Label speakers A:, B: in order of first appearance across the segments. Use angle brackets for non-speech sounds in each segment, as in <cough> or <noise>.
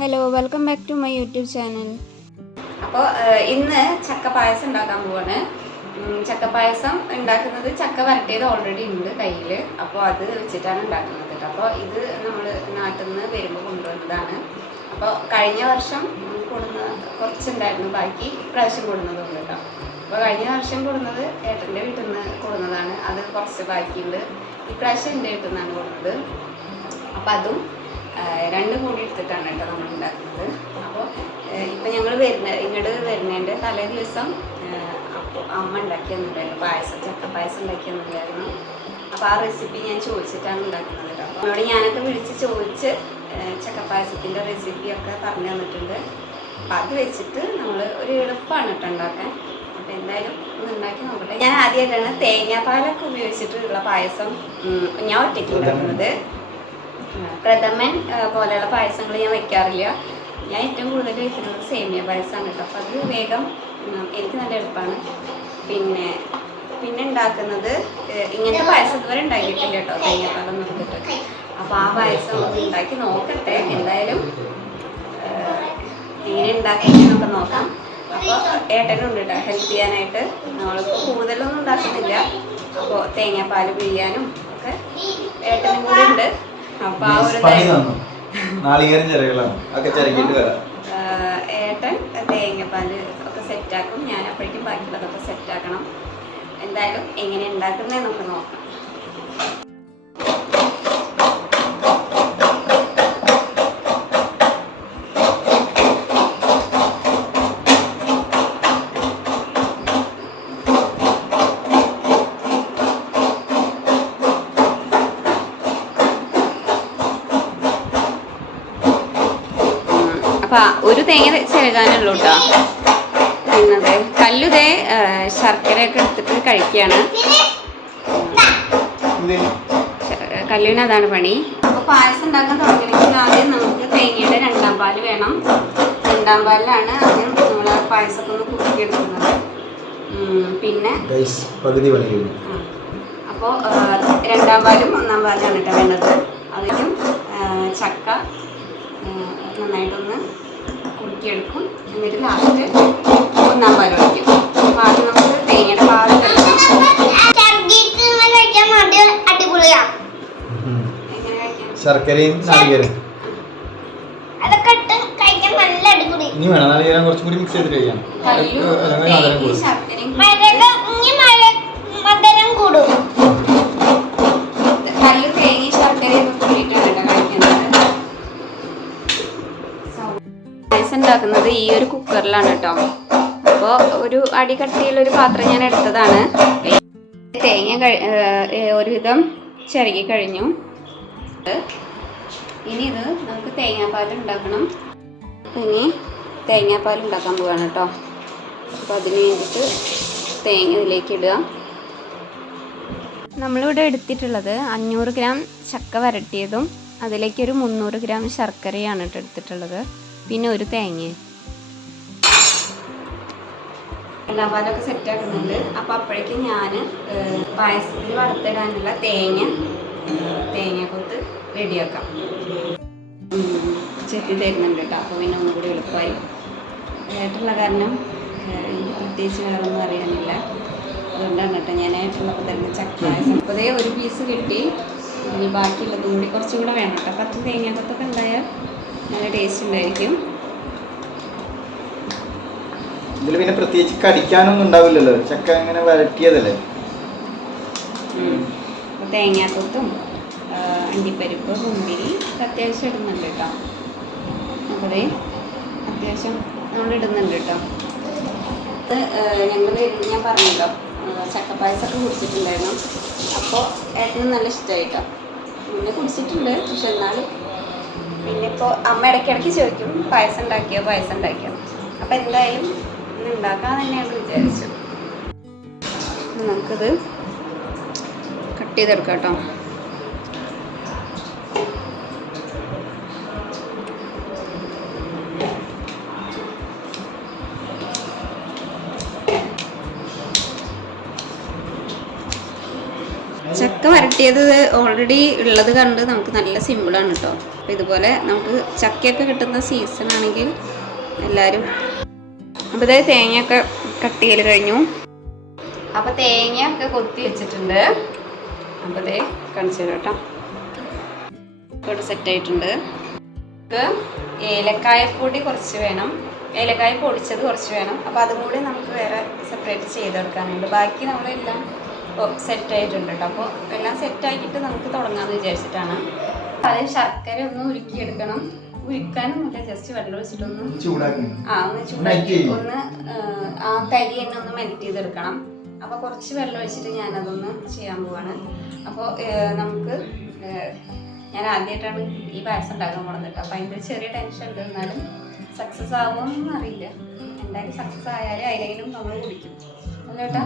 A: Hello welcome back to my YouTube channel
B: അപ്പോൾ ഇന്ന് ചക്ക പായസം ഉണ്ടാക്കാൻ പോവാണ്. ചക്ക പായസം ഉണ്ടാക്കുന്നത് ചക്ക വരട്ടിയത് ഓൾറെഡി ഉണ്ട് കയ്യിൽ അപ്പോൾ അത് വെച്ചിട്ടാണ് ഉണ്ടാക്കുന്നത് അപ്പോൾ ഇത് നമ്മൾ നാട്ടിൽ നിന്ന് വരുമ്പോൾ കൊണ്ടുവന്നതാണ്. അപ്പോൾ കഴിഞ്ഞ വർഷം കൊടുന്ന കുറച്ചുണ്ടായിരുന്നു ബാക്കി ഇപ്രാവശ്യം കൊടുന്നതുണ്ട് കേട്ടോ. അപ്പോൾ കഴിഞ്ഞ വർഷം കൊടുന്നത് ഏട്ടന്റെ വീട്ടിൽ നിന്ന് കൊടുന്നതാണ്. അത് കുറച്ച് ബാക്കിയുണ്ട്. ഇപ്രാവശ്യം എന്റെ വീട്ടിൽ നിന്നാണ് കൊടുത്തത്. അപ്പോൾ അതും രണ്ടും മൂടി എടുത്തിട്ടാണ് കേട്ടോ നമ്മൾ ഉണ്ടാക്കുന്നത്. അപ്പോൾ ഇപ്പം ഞങ്ങൾ വരുന്ന ഇങ്ങോട്ട് വരുന്നതിന്റെ തലേ ദിവസം അപ്പോൾ അമ്മ ഉണ്ടാക്കിയെന്നുണ്ടായിരുന്നു പായസം ചക്ക പായസം ഉണ്ടാക്കിയെന്നുണ്ടായിരുന്നു. അപ്പോൾ ആ റെസിപ്പി ഞാൻ ചോദിച്ചിട്ടാണ് ഉണ്ടാക്കുന്നത് കേട്ടോ. അപ്പോൾ അവിടെ ഞാനൊക്കെ വിളിച്ച് ചോദിച്ച് ചക്കപ്പായസത്തിന്റെ റെസിപ്പിയൊക്കെ പറഞ്ഞു തന്നിട്ടുണ്ട്. അപ്പം അത് വെച്ചിട്ട് നമ്മൾ ഒരു എളുപ്പമാണ് കേട്ടോ ഉണ്ടാക്കാൻ. അപ്പോൾ എന്തായാലും ഒന്ന് ഉണ്ടാക്കി നോക്കട്ടെ. ഞാൻ ആദ്യമായിട്ടാണ് തേങ്ങാപ്പാലൊക്കെ ഉപയോഗിച്ചിട്ടുള്ള പായസം ഞാൻ ഒറ്റയ്ക്ക് ഉണ്ടാക്കുന്നത്. പ്രഥമൻ പോലെയുള്ള പായസങ്ങൾ ഞാൻ വെക്കാറില്ല. ഞാൻ ഏറ്റവും കൂടുതൽ വെക്കുന്നത് സേമിയ പായസമാണ് കേട്ടോ. അപ്പോൾ അത് വേഗം എനിക്ക് നല്ല എളുപ്പമാണ്. പിന്നെ പിന്നെ ഉണ്ടാക്കുന്നത് ഇങ്ങനത്തെ പായസം ഇതുവരെ ഉണ്ടാക്കിയിട്ടില്ല കേട്ടോ. തേങ്ങാപ്പാലം നിർത്തിട്ട് അപ്പോൾ ആ പായസം ഒന്ന് ഉണ്ടാക്കി നോക്കട്ടെ. എന്തായാലും എങ്ങനെ ഉണ്ടാക്കി നമുക്ക് നോക്കാം. അപ്പോൾ ഏട്ടനുണ്ട് കേട്ടോ ഹെൽപ്പ് ചെയ്യാനായിട്ട്. നമ്മളിപ്പോൾ കൂടുതലൊന്നും ഉണ്ടാക്കുന്നില്ല. അപ്പോൾ തേങ്ങാപ്പാൽ പിഴിയാനും ഒക്കെ ഏട്ടനും കൂടെ ഉണ്ട്. അപ്പോൾ ആ ഒരു
C: പണി തന്നു. നാളികേരം ചിറകളാണ് ഒക്കെ ചിരക്കിയിട്ട് വരാം
B: ഏട്ടൻ തേങ്ങാപ്പാൽ ഒക്കെ സെറ്റാക്കും ഞാൻ അപ്പോഴേക്കും ബാക്കിയുള്ളതൊക്കെ സെറ്റാക്കണം എന്തായാലും എങ്ങനെ ഉണ്ടാക്കുന്നത് നമുക്ക് നോക്കാം. അപ്പം ഒരു തേങ്ങ ചിരകാനുള്ളൂ കേട്ടോ പിന്നത് കല്ലുതേ ശർക്കരയൊക്കെ എടുത്തിട്ട് കഴിക്കുകയാണ് കല്ലിന് അതാണ് പണി. അപ്പോൾ പായസം ഉണ്ടാക്കാൻ തുടങ്ങണമെങ്കിൽ ആദ്യം നമുക്ക് തേങ്ങയുടെ രണ്ടാം പാൽ വേണം. രണ്ടാം പാലിലാണ് ആദ്യം നമ്മൾ പായസമൊക്കെ ഒന്ന് കുത്തിയെടുക്കുന്നത് പിന്നെ?
C: പകുതി
B: അപ്പോൾ രണ്ടാം പാലും ഒന്നാം പാലാണ് കേട്ടോ വേണ്ടത്. അതിലും ചക്ക നന്നായിട്ടൊന്ന് കുറുക്കിയെടുക്കും. എന്നിട്ട് ലാസ്റ്റ് ഒന്നാം പാൽ ഒഴിക്കും. അപ്പോൾ ആദ്യം നമുക്ക് തേങ്ങയുടെ പാൽ
C: ശർക്കരയും നാളികേരം. നീ വേണം നാളികേരം കുറച്ചും കൂടി മിക്സ് ചെയ്തിട്ട് കഴിക്കാം.
B: ഈ ഒരു കുക്കറിലാണ് കേട്ടോ അപ്പോൾ ഒരു അടി കട്ടിയുള്ള ഒരു പാത്രം ഞാൻ എടുത്തതാണ്. തേങ്ങ ഒരുവിധം ചിരകി കഴിഞ്ഞു. ഇനി ഇത് നമുക്ക് തേങ്ങാപ്പാൽ ഉണ്ടാക്കണം. ഇനി തേങ്ങാപ്പാൽ ഉണ്ടാക്കാൻ പോവാണ് കേട്ടോ അപ്പോൾ അതിന് വേണ്ടിയിട്ട് തേങ്ങ ഇതിലേക്ക് ഇടുക. നമ്മളിവിടെ എടുത്തിട്ടുള്ളത് അഞ്ഞൂറ് ഗ്രാം ചക്ക വരട്ടിയതും അതിലേക്ക് ഒരു മുന്നൂറ് ഗ്രാം ശർക്കരയാണ് കേട്ടോ എടുത്തിട്ടുള്ളത്. പിന്നെ ഒരു തേങ്ങയും എല്ലാം പാലൊക്കെ സെറ്റ് ആക്കുന്നുണ്ട്. അപ്പോൾ അപ്പോഴേക്കും ഞാൻ പായസത്തിൽ വറുത്തിടാനുള്ള തേങ്ങ തേങ്ങ കൊത്ത് റെഡിയാക്കാം ചെത്തി തരുന്നുണ്ട് കേട്ടോ. അപ്പോൾ പിന്നെ ഒന്നും കൂടി എളുപ്പമായി. ഏട്ടുള്ള കാരണം പ്രത്യേകിച്ച് വേറെ ഒന്നും അറിയാനില്ല. അതുകൊണ്ടാണ് കേട്ടോ ഞാൻ ഏട്ടുള്ളപ്പോൾ തരുന്ന ചക്ക ദേ ഒരു പീസ് കിട്ടി. ഇനി ബാക്കിയുള്ളതും കൂടി കുറച്ചും കൂടെ വേണം. കേട്ടോ പത്ത് തേങ്ങാക്കൊത്തൊക്കെ ഉണ്ടായാൽ നല്ല ടേസ്റ്റ് ഉണ്ടായിരിക്കും.
C: ഇതിൽ പിന്നെ പ്രത്യേകിച്ച് കടിക്കാനൊന്നും ഉണ്ടാവില്ലല്ലോ. ചക്ക ഇങ്ങനെ വരട്ടിയതല്ലേ?
B: തേങ്ങാക്കൊത്തും അണ്ടിപ്പരിപ്പ് മുന്തിരി അത്യാവശ്യം ഇടുന്നുണ്ട് കേട്ടോ. അവിടെ അത്യാവശ്യം നമ്മൾ ഇടുന്നുണ്ട് കേട്ടോ. ഞങ്ങൾ ഞാൻ പറഞ്ഞല്ലോ ചക്കപ്പായസമൊക്കെ കുടിച്ചിട്ടുണ്ടായിരുന്നു. അപ്പോൾ ഏട്ടന് നല്ല ഇഷ്ടമായിട്ടോ പിന്നെ കുടിച്ചിട്ടുണ്ട് പക്ഷെ എന്നാലും പിന്നെ ഇപ്പോൾ അമ്മ ഇടയ്ക്കിടയ്ക്ക് ചോദിക്കും പായസം ഉണ്ടാക്കിയോ? പായസം ഉണ്ടാക്കിയോ? അപ്പോൾ എന്തായാലും ഇന്ന് ഉണ്ടാക്കാൻ തന്നെയാണ് വിചാരിച്ചത് നമുക്കിത് കട്ട് ചെയ്തെടുക്കാം കേട്ടോ. ചക്ക വരട്ടിയത് ഓൾറെഡി ഉള്ളത് കണ്ട് നമുക്ക് നല്ല സിമ്പിളാണ് കേട്ടോ. അപ്പോൾ ഇതുപോലെ നമുക്ക് ചക്കയൊക്കെ കിട്ടുന്ന സീസൺ ആണെങ്കിൽ എല്ലാവരും അപ്പോൾ തേങ്ങ തേങ്ങയൊക്കെ കട്ട് ചെയ്യൽ കഴിഞ്ഞു. അപ്പോൾ തേങ്ങയൊക്കെ കൊത്തി വെച്ചിട്ടുണ്ട്. അപ്പോൾ ഇതേ കാണിച്ചു കേട്ടോ. ഇവിടെ സെറ്റ് ആയിട്ടുണ്ട്. നമുക്ക് ഏലക്കായപ്പൊടി കുറച്ച് വേണം. ഏലക്കായ പൊടിച്ചത് കുറച്ച് വേണം. അപ്പോൾ അതും കൂടി നമുക്ക് വേറെ സെപ്പറേറ്റ് ചെയ്തെടുക്കാനുണ്ട് ബാക്കി നമ്മളെല്ലാം സെറ്റ് ആയിട്ടുണ്ട് കേട്ടോ. അപ്പോൾ എല്ലാം സെറ്റ് ആക്കിയിട്ട് നമുക്ക് തുടങ്ങാമെന്ന് വിചാരിച്ചിട്ടാണ്. അതിൽ ശർക്കര ഒന്ന് ഉരുക്കിയെടുക്കണം. ഉരുക്കാനൊന്നുമില്ല ജസ്റ്റ് വെള്ളം ഒഴിച്ചിട്ടൊന്ന് ആ ഒന്ന് ചൂടാക്കി. ഒന്ന് ആ, തരി തന്നെ ഒന്ന് മെൽറ്റ് ചെയ്തെടുക്കണം അപ്പോൾ കുറച്ച് വെള്ളം ഒഴിച്ചിട്ട് ഞാനതൊന്ന് ചെയ്യാൻ പോവാണ്. അപ്പോൾ നമുക്ക് ഞാൻ ആദ്യമായിട്ടാണ് ഈ പായസം ഉണ്ടാക്കാൻ പോകുന്നത് കേട്ടോ. അപ്പോൾ അതിന്റെ ചെറിയ ടെൻഷൻ ഉണ്ട്. എന്നാലും സക്സസ് ആവുമോ എന്നറിയില്ല എന്തായാലും സക്സസ് ആയാലും അതിലെങ്കിലും നമ്മൾ കുടിക്കും. അല്ല കേട്ടോ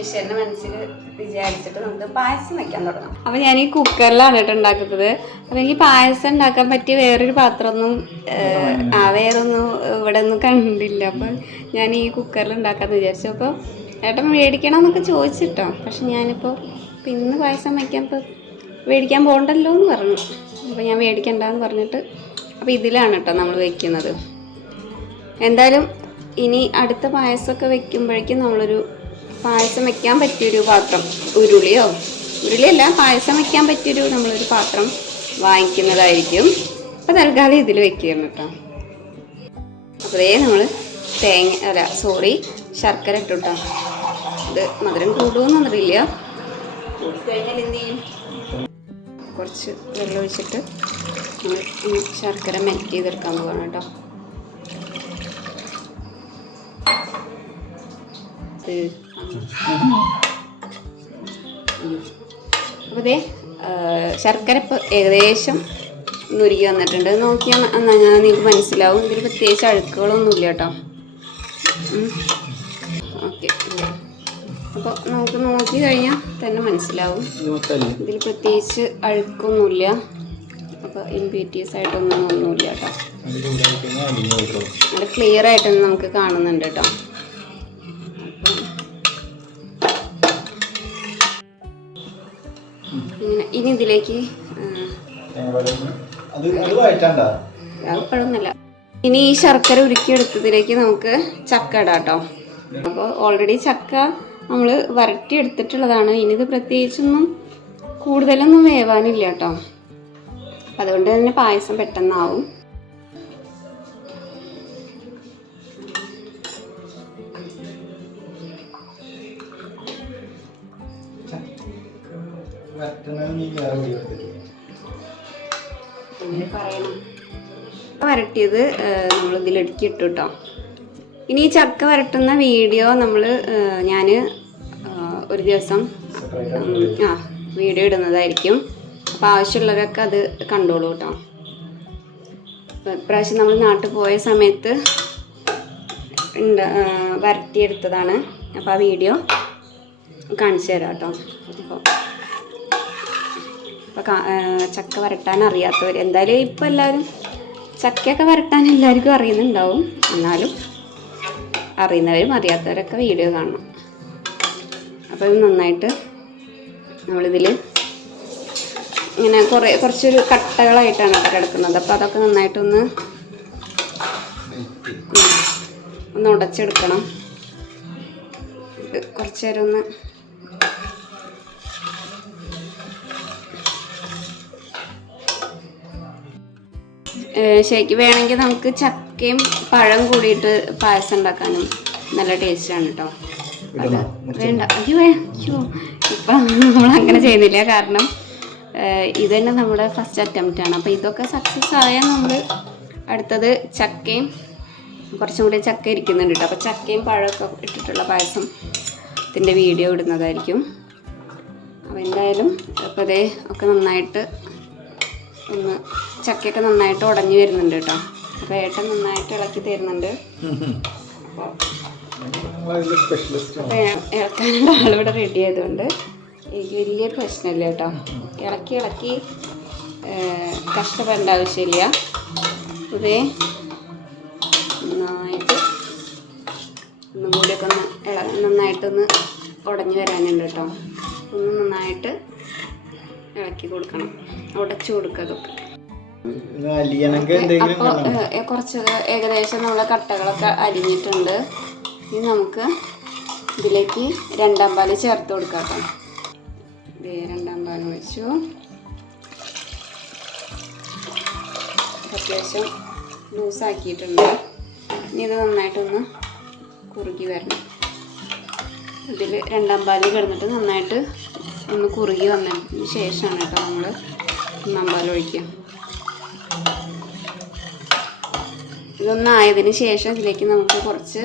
B: ഈശ്വരന്റെ മനസ്സിൽ വിചാരിച്ചിട്ട് നമുക്ക് പായസം വെക്കാൻ തുടങ്ങാം. അപ്പോൾ ഞാൻ ഈ കുക്കറിലാണ് കേട്ടോ ഉണ്ടാക്കുന്നത്. അപ്പോൾ എനിക്ക് പായസം ഉണ്ടാക്കാൻ പറ്റിയ വേറൊരു പാത്രമൊന്നും ആ വേറൊന്നും ഇവിടെ ഒന്നും കണ്ടില്ല. അപ്പം ഞാൻ ഈ കുക്കറിൽ ഉണ്ടാക്കാമെന്ന് വിചാരിച്ചു. അപ്പോൾ ഏട്ടൻ മേടിക്കണം എന്നൊക്കെ ചോദിച്ചിട്ടോ. പക്ഷെ ഞാനിപ്പോൾ പിന്നെ പായസം വയ്ക്കാൻ ഇപ്പോൾ മേടിക്കാൻ പോകണ്ടല്ലോ എന്ന് പറഞ്ഞു. അപ്പോൾ ഞാൻ മേടിക്കണ്ടെന്ന് പറഞ്ഞിട്ട് അപ്പോൾ ഇതിലാണ് കേട്ടോ നമ്മൾ വെക്കുന്നത്. എന്തായാലും ഇനി അടുത്ത പായസമൊക്കെ വെക്കുമ്പോഴേക്കും നമ്മളൊരു പായസം വെക്കാൻ പറ്റിയൊരു പാത്രം. ഉരുളിയോ? ഉരുളിയല്ല പായസം വെക്കാൻ പറ്റിയൊരു നമ്മളൊരു പാത്രം വാങ്ങിക്കുന്നതായിരിക്കും. അപ്പോൾ തൽക്കാലം ഇതിൽ വെക്കുകയാണ് കേട്ടോ അതേ നമ്മൾ തേങ്ങ അല്ല സോറി ശർക്കര ഇട്ടു കേട്ടോ ഇത് മധുരം എന്ത് ചെയ്യും? കുറച്ച് വെള്ളം ഒഴിച്ചിട്ട് നമ്മൾ ശർക്കര മെൽറ്റ് ചെയ്തെടുക്കാൻ പോവാണ് കേട്ടോ ഇത് അപ്പോൾ ഇതേ ശർക്കര ഏകദേശം നുരുകി വന്നിട്ടുണ്ട്. നോക്കിയാൽ ഞാൻ നിങ്ങൾക്ക് മനസ്സിലാവും. ഇതിൽ പ്രത്യേകിച്ച് അഴുക്കുകളൊന്നും ഇല്ല കേട്ടോ ഓക്കെ. അപ്പോൾ നമുക്ക് നോക്കി കഴിഞ്ഞാൽ തന്നെ മനസ്സിലാവും. ഇതിൽ പ്രത്യേകിച്ച് അഴുക്കൊന്നുമില്ല. അപ്പോൾ എസ് ആയിട്ടൊന്നും ഒന്നുമില്ല കേട്ടോ. നല്ല ക്ലിയർ ആയിട്ടൊന്നും നമുക്ക് കാണുന്നുണ്ട് കേട്ടോ. ഇനി ഇതിലേക്ക് അപ്പോഴൊന്നുമില്ല ഇനി ഈ ശർക്കര ഉരുക്കിയെടുത്തതിലേക്ക് നമുക്ക് ചക്ക ഇടാം കേട്ടോ അപ്പോൾ ഓൾറെഡി ചക്ക നമ്മൾ വരട്ടി എടുത്തിട്ടുള്ളതാണ് ഇനി ഇത് പ്രത്യേകിച്ചൊന്നും കൂടുതലൊന്നും വേവാനില്ല കേട്ടോ. അതുകൊണ്ട് തന്നെ പായസം പെട്ടെന്നാവും. വരട്ടിയത് നമ്മൾ ഇടുക്കി ഇട്ടു കേട്ടോ ഇനി ഈ ചക്ക വരട്ടുന്ന വീഡിയോ നമ്മൾ ഞാൻ ഒരു ദിവസം. ആ വീഡിയോ ഇടുന്നതായിരിക്കും. അപ്പോൾ ആവശ്യമുള്ളവരൊക്കെ അത് കണ്ടോളൂ കേട്ടോ ഇപ്രാവശ്യം നമ്മൾ നാട്ടിൽ പോയ സമയത്ത് വരട്ടിയെടുത്തതാണ്. അപ്പോൾ ആ വീഡിയോ കാണിച്ചു തരാം കേട്ടോ അപ്പോൾ അപ്പോൾ ചക്ക വരട്ടാൻ അറിയാത്തവർ എന്തായാലും ഇപ്പോൾ എല്ലാവരും ചക്കയൊക്കെ വരട്ടാൻ എല്ലാവർക്കും അറിയുന്നുണ്ടാവും. എന്നാലും അറിയുന്നവരും അറിയാത്തവരൊക്കെ വീഡിയോ കാണണം. അപ്പോൾ ഇത് നന്നായിട്ട് നമ്മളിതിൽ ഇങ്ങനെ കുറേ കുറച്ചൊരു കട്ടകളായിട്ടാണ് അവിടെ കിടക്കുന്നത് അപ്പോൾ അതൊക്കെ നന്നായിട്ടൊന്ന് ഒന്ന് ഉടച്ചെടുക്കണം. കുറച്ചു നേരം ഒന്ന് ശരിക്കും വേണമെങ്കിൽ നമുക്ക് ചക്കയും പഴം കൂടിയിട്ട് പായസം ഉണ്ടാക്കാനും നല്ല ടേസ്റ്റാണ് കേട്ടോ? വേണ്ട. അയ്യോ അയ്യോ. ഇപ്പം നമ്മൾ അങ്ങനെ ചെയ്യുന്നില്ല. കാരണം ഇത് തന്നെ നമ്മുടെ ഫസ്റ്റ് അറ്റംപ്റ്റ് ആണ്. അപ്പോൾ ഇതൊക്കെ സക്സസ് ആയാൽ നമ്മൾ അടുത്തത് ചക്കയും കുറച്ചും കൂടി ചക്ക ഇരിക്കുന്നുണ്ട് കേട്ടോ അപ്പോൾ ചക്കയും പഴമൊക്കെ ഇട്ടിട്ടുള്ള പായസം ഇതിന്റെ വീഡിയോ ഇടുന്നതായിരിക്കും. അപ്പോൾ എന്തായാലും അപ്പോൾ ഒക്കെ നന്നായിട്ട് ഒന്ന് ചക്കയൊക്കെ നന്നായിട്ട് ഉടഞ്ഞു വരുന്നുണ്ട് കേട്ടോ. അപ്പോൾ ഏട്ടൻ നന്നായിട്ട് ഇളക്കി തരുന്നുണ്ട്. ഇളക്കാനുള്ള ആളിവിടെ റെഡി ആയതുകൊണ്ട് എനിക്ക് വലിയ പ്രശ്നമില്ല കേട്ടോ. ഇളക്കി ഇളക്കി കഷ്ടപ്പെടേണ്ട ആവശ്യമില്ല. ഇതേ നന്നായിട്ട് ഒന്നും കൂടിയൊക്കെ ഒന്ന് ഇള നന്നായിട്ടൊന്ന് ഉടഞ്ഞു വരാനുണ്ട് കേട്ടോ. ഒന്ന് നന്നായിട്ട് ഇളക്കി കൊടുക്കണം. ഉടച്ചു കൊടുക്കുക അതൊക്കെ അപ്പോൾ കുറച്ച് ഏകദേശം നമ്മൾ കട്ടകളൊക്കെ അരിഞ്ഞിട്ടുണ്ട്. ഇനി നമുക്ക് ഇതിലേക്ക് രണ്ടാം പാൽ ചേർത്ത് കൊടുക്കാം ഇതേ രണ്ടാം പാൽ ഒഴിച്ചു. അത്യാവശ്യം ലൂസാക്കിയിട്ടുണ്ട് ഇനി ഇത് നന്നായിട്ടൊന്ന് കുറുകി വരണം. ഇതിൽ രണ്ടാം പാൽ കിടന്നിട്ട് നന്നായിട്ട് ഒന്ന് കുറുകി വന്നതിന് ശേഷമാണ് കേട്ടോ നമ്മൾ ഒഴിക്കുക ഇതൊന്നായതിന് ശേഷം ഇതിലേക്ക് നമുക്ക് കുറച്ച്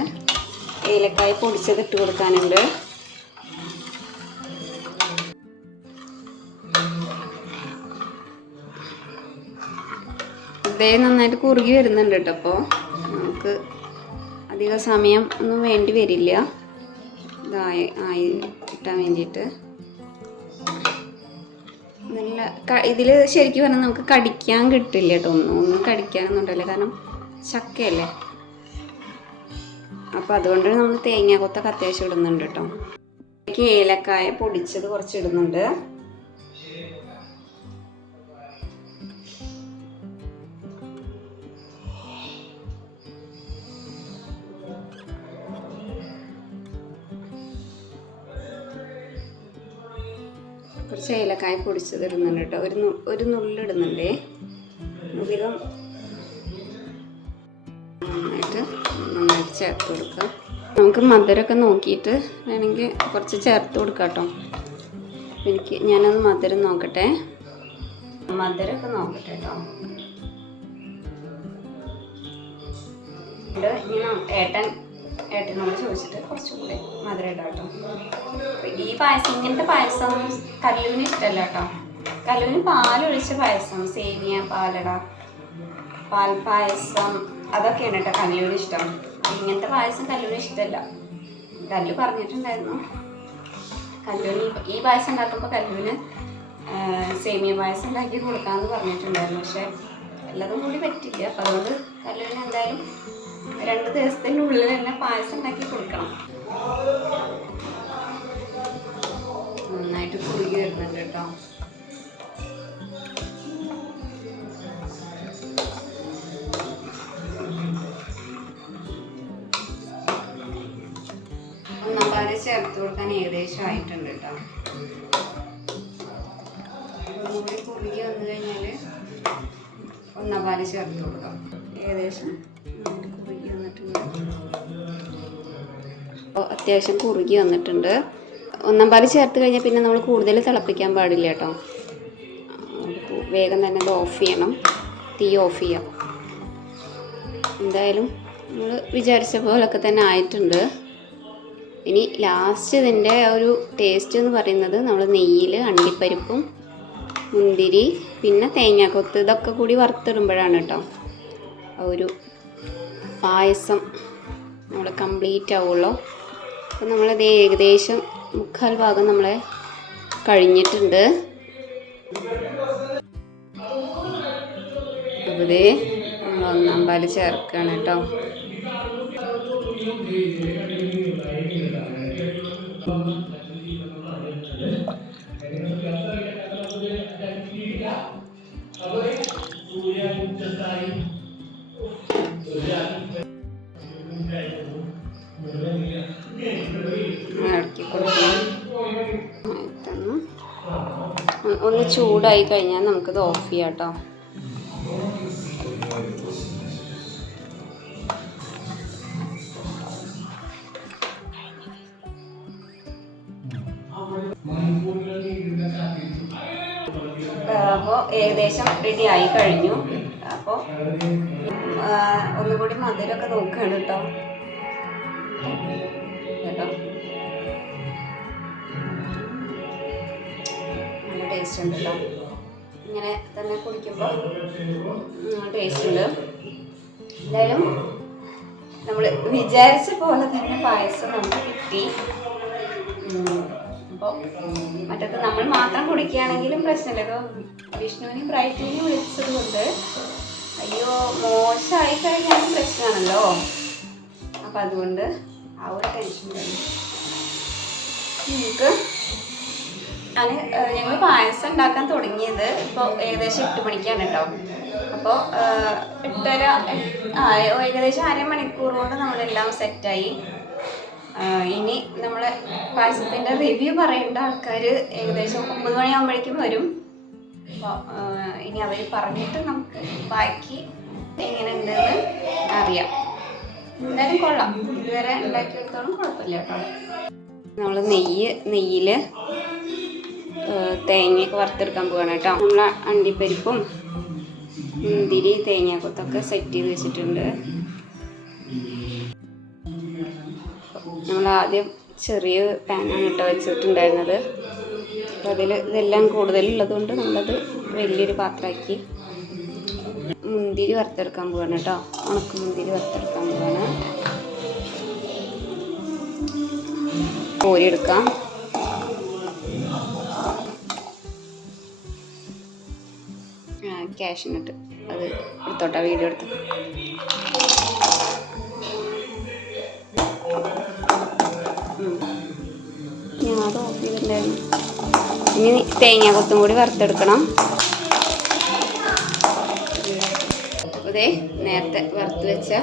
B: ഏലക്കായ പൊടിച്ചത് ഇട്ട് കൊടുക്കാനുണ്ട്. ഇതേ നന്നായിട്ട് കുറുകി വരുന്നുണ്ട് കേട്ടോ അപ്പോൾ. നമുക്ക് അധിക സമയം ഒന്നും വേണ്ടി വരില്ല. ഇതായി ആയി കിട്ടാൻ വേണ്ടിയിട്ട്. നല്ല ഇതിൽ ശരിക്കും പറഞ്ഞാൽ നമുക്ക് കടിക്കാൻ കിട്ടില്ല കേട്ടോ. ഒന്നും ഒന്നും കടിക്കാനൊന്നും ഉണ്ടല്ലോ കാരണം ചക്കയല്ലേ? അപ്പോൾ അതുകൊണ്ട് നമ്മൾ തേങ്ങ കൊത്തൊക്കെ അത്യാവശ്യം ഇടുന്നുണ്ട് കേട്ടോ. ഏലക്കായ പൊടിച്ചത് കുറച്ച് ഇടുന്നുണ്ട്. കുറച്ച് ഏലക്കായ പൊടിച്ചത് ഇടുന്നുണ്ട് കേട്ടോ. ഒരു ഒരു നുള്ളിടുന്നുണ്ടേ. അധികം നന്നായിട്ട് നന്നായിട്ട് ചേർത്ത് കൊടുക്കാം. നമുക്ക് മധുരമൊക്കെ നോക്കിയിട്ട് വേണമെങ്കിൽ കുറച്ച് ചേർത്ത് കൊടുക്കാം കേട്ടോ. എനിക്ക് ഞാനൊന്ന് മധുരം നോക്കട്ടെ. മധുരമൊക്കെ നോക്കട്ടെ കേട്ടോ. ഏട്ടൻ ഏട്ടനോട് ചോദിച്ചിട്ട് കുറച്ചും കുറച്ചുകൂടെ മധുരം ഇടാം കേട്ടോ. ഈ പായസം ഇങ്ങനത്തെ പായസം കല്ലുവിന് ഇഷ്ടമല്ല കേട്ടോ. കല്ലുവിന് പാലൊഴിച്ച പായസം സേമിയ പാലട പാൽ പായസം അതൊക്കെയാണ് കേട്ടോ കല്ലുവിന് ഇഷ്ടം. ഇങ്ങനത്തെ പായസം കല്ലുവിന് ഇഷ്ടമല്ല കല്ലു പറഞ്ഞിട്ടുണ്ടായിരുന്നു. കല്ലുവിന് ഈ പായസം ഉണ്ടാക്കുമ്പോൾ കല്ലുവിന് സേമിയ പായസം ഉണ്ടാക്കി കൊടുക്കാമെന്ന് പറഞ്ഞിട്ടുണ്ടായിരുന്നു. പക്ഷെ എല്ലാതും കൂടി പറ്റില്ല അപ്പം അതുകൊണ്ട് കല്ലുവിന് എന്തായാലും രണ്ട് ദിവസത്തിന്റെ ഉള്ളിൽ തന്നെ പായസം ഉണ്ടാക്കി കൊടുക്കണം. നന്നായിട്ട് കുറുകി വരുന്നുണ്ട് കേട്ടോ. ചേർത്ത് കൊടുക്കാൻ ഏകദേശം ആയിട്ടുണ്ട് കേട്ടോ. കുറുകി വന്നു കഴിഞ്ഞാൽ ഒന്നാം പാൽ ചേർത്ത് കൊടുക്കാം. ഏകദേശം അത്യാവശ്യം കുറുകി വന്നിട്ടുണ്ട്. ഒന്നാം പാൽ ചേർത്ത് കഴിഞ്ഞാൽ പിന്നെ നമ്മൾ കൂടുതൽ തിളപ്പിക്കാൻ പാടില്ല കേട്ടോ. വേഗം തന്നെ ഇത് ഓഫ് ചെയ്യണം. തീ ഓഫ് ചെയ്യാം. എന്തായാലും നമ്മൾ വിചാരിച്ച പോലൊക്കെ തന്നെ ആയിട്ടുണ്ട്. ഇനി ലാസ്റ്റ് ഇതിന്റെ ഒരു ടേസ്റ്റ് എന്ന് പറയുന്നത് നമ്മൾ നെയ്യിൽ അണ്ടിപ്പരിപ്പും മുന്തിരി പിന്നെ തേങ്ങാക്കൊത്ത് ഇതൊക്കെ കൂടി വറുത്തിടുമ്പോഴാണ് കേട്ടോ. ഒരു പായസം നമ്മൾ കംപ്ലീറ്റ് ആവുള്ളൂ. അപ്പോൾ നമ്മളത് ഏകദേശം മുക്കാൽ ഭാഗം നമ്മളെ കഴിഞ്ഞിട്ടുണ്ട്. അപ്പോൾ ഇതേ ഒന്നാം പാൽ ചേർക്കുകയാണ് കേട്ടോ. ഇളക്കി ഒന്ന് ചൂടായി കഴിഞ്ഞാൽ നമുക്കിത് ഓഫ് ചെയ്യാം കേട്ടോ. അപ്പോൾ ഏകദേശം റെഡി ആയി കഴിഞ്ഞു. അപ്പോൾ ഒന്നുകൂടി മധുരമൊക്കെ നോക്കുകയാണ് കേട്ടോ. ടേസ്റ്റ് ഉണ്ട് കേട്ടോ ഇങ്ങനെ തന്നെ കുടിക്കുമ്പോൾ ടേസ്റ്റ് ഉണ്ട്. എന്തായാലും നമ്മൾ വിചാരിച്ച പോലെ തന്നെ പായസം നമുക്ക് കിട്ടി. അപ്പോൾ മറ്റൊക്കെ നമ്മൾ മാത്രം കുടിക്കുകയാണെങ്കിലും പ്രശ്നമില്ല. ഇപ്പോൾ വിഷ്ണുവിനെയും ബ്രൈറ്റിനെയും വിളിച്ചത് കൊണ്ട് അയ്യോ മോശമായി കഴിഞ്ഞാലും പ്രശ്നമാണല്ലോ. അപ്പം അതുകൊണ്ട് ആ ഒരു ടെൻഷൻ കഴിഞ്ഞു നമുക്ക് ഞാൻ ഞങ്ങൾ പായസം ഉണ്ടാക്കാൻ തുടങ്ങിയത് ഇപ്പോൾ ഏകദേശം എട്ട് മണിക്കാണ് കേട്ടോ അപ്പോൾ എട്ടര ആ ഏകദേശം അരമണിക്കൂർ കൊണ്ട് നമ്മളെല്ലാം സെറ്റായി ഇനി നമ്മളെ പായസത്തിന്റെ റിവ്യൂ പറയേണ്ട ആൾക്കാർ ഏകദേശം ഒമ്പത് മണിയാകുമ്പോഴേക്കും വരും. അപ്പോൾ ഇനി അവർ പറഞ്ഞിട്ട് നമുക്ക് ബാക്കി എങ്ങനെ ഉണ്ടെന്ന് അറിയാം. എന്തായാലും കൊള്ളാം. ഇതുവരെ ഉണ്ടാക്കി വെക്കാനും കുഴപ്പമില്ല കേട്ടോ നമ്മൾ നെയ്യ് നെയ്യിൽ തേങ്ങയൊക്കെ വറുത്തെടുക്കാൻ പോവാണ് കേട്ടോ. നമ്മൾ അണ്ടിപ്പരിപ്പും മുന്തിരി തേങ്ങാക്കൊത്തൊക്കെ സെറ്റ് ചെയ്ത് വെച്ചിട്ടുണ്ട്. നമ്മൾ ആദ്യം ചെറിയ പാനാണ് ഇട്ട് വെച്ചിട്ടുണ്ടായിരുന്നത്. അപ്പോൾ അതിൽ ഇതെല്ലാം കൂടുതലുള്ളത് കൊണ്ട് നമ്മളത് വലിയൊരു പാത്രമാക്കി മുന്തിരി വറുത്തെടുക്കാൻ പോവാണ് കേട്ടോ. ഉണക്ക് മുന്തിരി വറുത്തെടുക്കാൻ പോവാണ്. കോരിയെടുക്കാം ക്യാഷിനിട്ട് അത് എടുത്തോട്ടെ വീഡിയോ എടുത്ത്. ഞാൻ അത് ഓഫ് ചെയ്തിട്ടുണ്ടായിരുന്നു. ഇനി തേങ്ങ കൊത്തും കൂടി വറുത്തെടുക്കണം. അതേ നേരത്തെ വറുത്ത് വെച്ച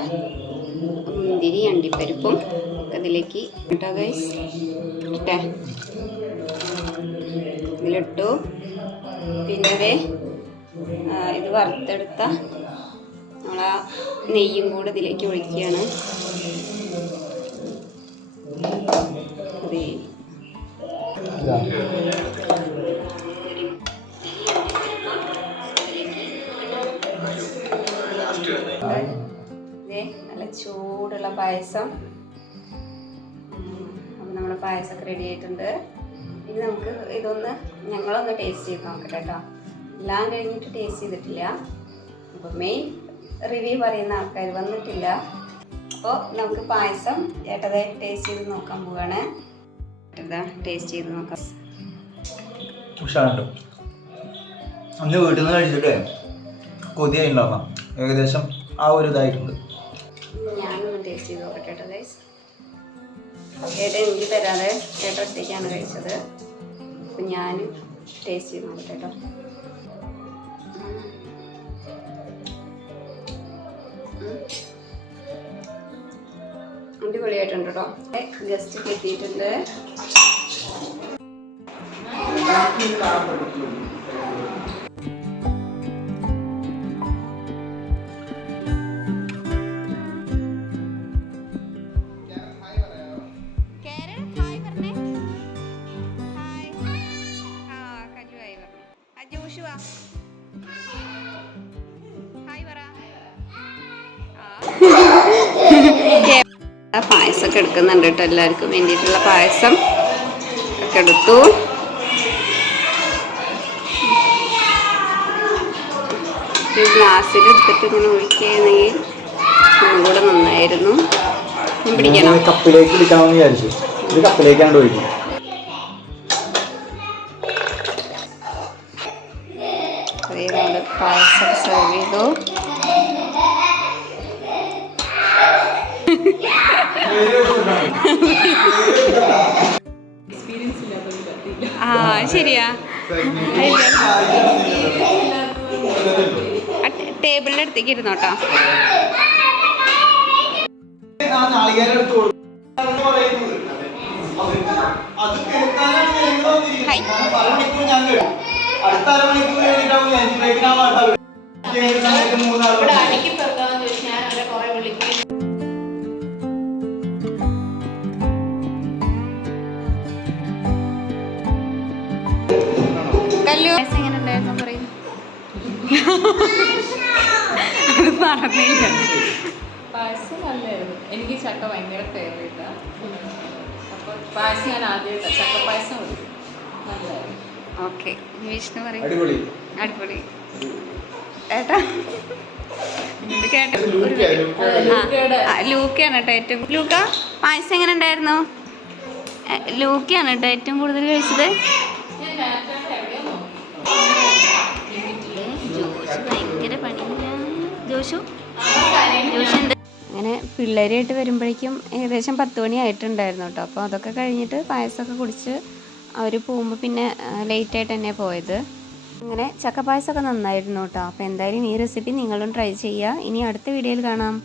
B: മുന്തിരി അണ്ടിപ്പരിപ്പും ഒക്കെ ഇതിലേക്ക് ഇട്ടോ ഗൈസ് ഇട്ടേ. ഇതിലിട്ടു. പിന്നെ ഇത് വറുത്തെടുത്ത നമ്മൾ ആ നെയ്യും കൂടെ ഇതിലേക്ക് ഒഴിക്കുകയാണ്. നല്ല ചൂടുള്ള പായസം. അപ്പം നമ്മുടെ പായസമൊക്കെ റെഡി ആയിട്ടുണ്ട്. ഇനി നമുക്ക് ഇതൊന്ന് ഞങ്ങളൊന്ന് ടേസ്റ്റ് ചെയ്ത് നോക്കട്ടെ കേട്ടോ. എല്ലാം കഴിഞ്ഞിട്ട് ടേസ്റ്റ് ചെയ്തിട്ടില്ല. അപ്പോൾ മെയിൻ റിവ്യൂ പറയുന്ന ആൾക്കാർ വന്നിട്ടില്ല. അപ്പോൾ നമുക്ക് പായസം ഏട്ടതെ ടേസ്റ്റ് ചെയ്ത് നോക്കാൻ പോവാണ്. ഏട്ടതാ ടേസ്റ്റ് ചെയ്ത് നോക്കാം.
C: ഉഷാറുണ്ട്. അന്ന് വീട്ടിൽ നിന്ന് കഴിച്ചിട്ട് കൊതിയായി ഉണ്ടാവാം ഏകദേശം ആ ഒരു ഇതായിട്ടുണ്ട്.
B: ഞാനൊന്ന് ടേസ്റ്റ് ചെയ്ത് നോക്കട്ടെ ഏട്ടാ ഗൈസ് ഏട്ടൻ എനിക്ക് തരാതെ ഏട്ടൻ ഒറ്റയ്ക്കാണ് കഴിച്ചത്. അപ്പം ഞാൻ ടേസ്റ്റ് ചെയ്ത് നോക്കട്ടെ കേട്ടോ അടിപൊളിയായിട്ടുണ്ട് കേട്ടോ. ജസ്റ്റ് കിട്ടിയിട്ടുണ്ട്. എടുക്കുന്നുണ്ട് കേട്ടോ. എല്ലാവർക്കും വേണ്ടിയിട്ടുള്ള പായസം ഒക്കെ എടുത്തു. ഒരു ഗ്ലാസ്സിൽ എടുത്തിട്ട് ഇങ്ങനെ ഒഴിക്കുകയാണെങ്കിൽ കൂടെ നന്നായിരുന്നു. പിടിക്കണം
C: കപ്പിലേക്ക് എടുക്കണമെന്ന് വിചാരിച്ചു. ഇത് കപ്പിലേക്കാണ് ഒഴിക്കും. കഴിഞ്ഞിട്ടാവും ലഞ്ച് ബ്രേക്കിന് ആ മാട്ടാവ്. ഏഴ് സമയത്ത് മൂന്നാൾ വന്നു.
B: കല്ലു എങ്ങനെ ഉണ്ടായിരുന്നു പറയും <laughs> അത് പറഞ്ഞില്ല
D: പായസം നല്ലായിരുന്നു. എനിക്ക് ചക്ക ഭയങ്കര ഫേവറേറ്റാണ് അപ്പോൾ പായസം ഞാൻ ആദ്യമായിട്ടാണ് ചക്ക പായസം കുടിക്കും നല്ലതായിരുന്നു
B: ഓക്കെ. വിഷ്ണു പറയും.
C: അടിപൊളി.
B: അടിപൊളി. ഏട്ടാ. ഇത് കേട്ടോ ലൂക്കയാണ് ഏറ്റവും ലൂക്ക പായസം എങ്ങനെ ഉണ്ടായിരുന്നു? ലൂക്കയാണ് കേട്ടോ ഏറ്റവും കൂടുതൽ കഴിച്ചത്. അങ്ങനെ പിള്ളേരായിട്ട് വരുമ്പോഴേക്കും ഏകദേശം പത്ത് മണി ആയിട്ടുണ്ടായിരുന്നു കേട്ടോ. അപ്പോൾ അതൊക്കെ കഴിഞ്ഞിട്ട് പായസമൊക്കെ കുടിച്ച് അവർ പോകുമ്പോൾ പിന്നെ ലേറ്റ് ആയിട്ട് തന്നെ പോയത്. അങ്ങനെ ചക്ക പായസമൊക്കെ നന്നായിരുന്നു കേട്ടോ. അപ്പോൾ എന്തായാലും ഈ റെസിപ്പി നിങ്ങളും ട്രൈ ചെയ്യുക. ഇനി അടുത്ത വീഡിയോയിൽ കാണാം.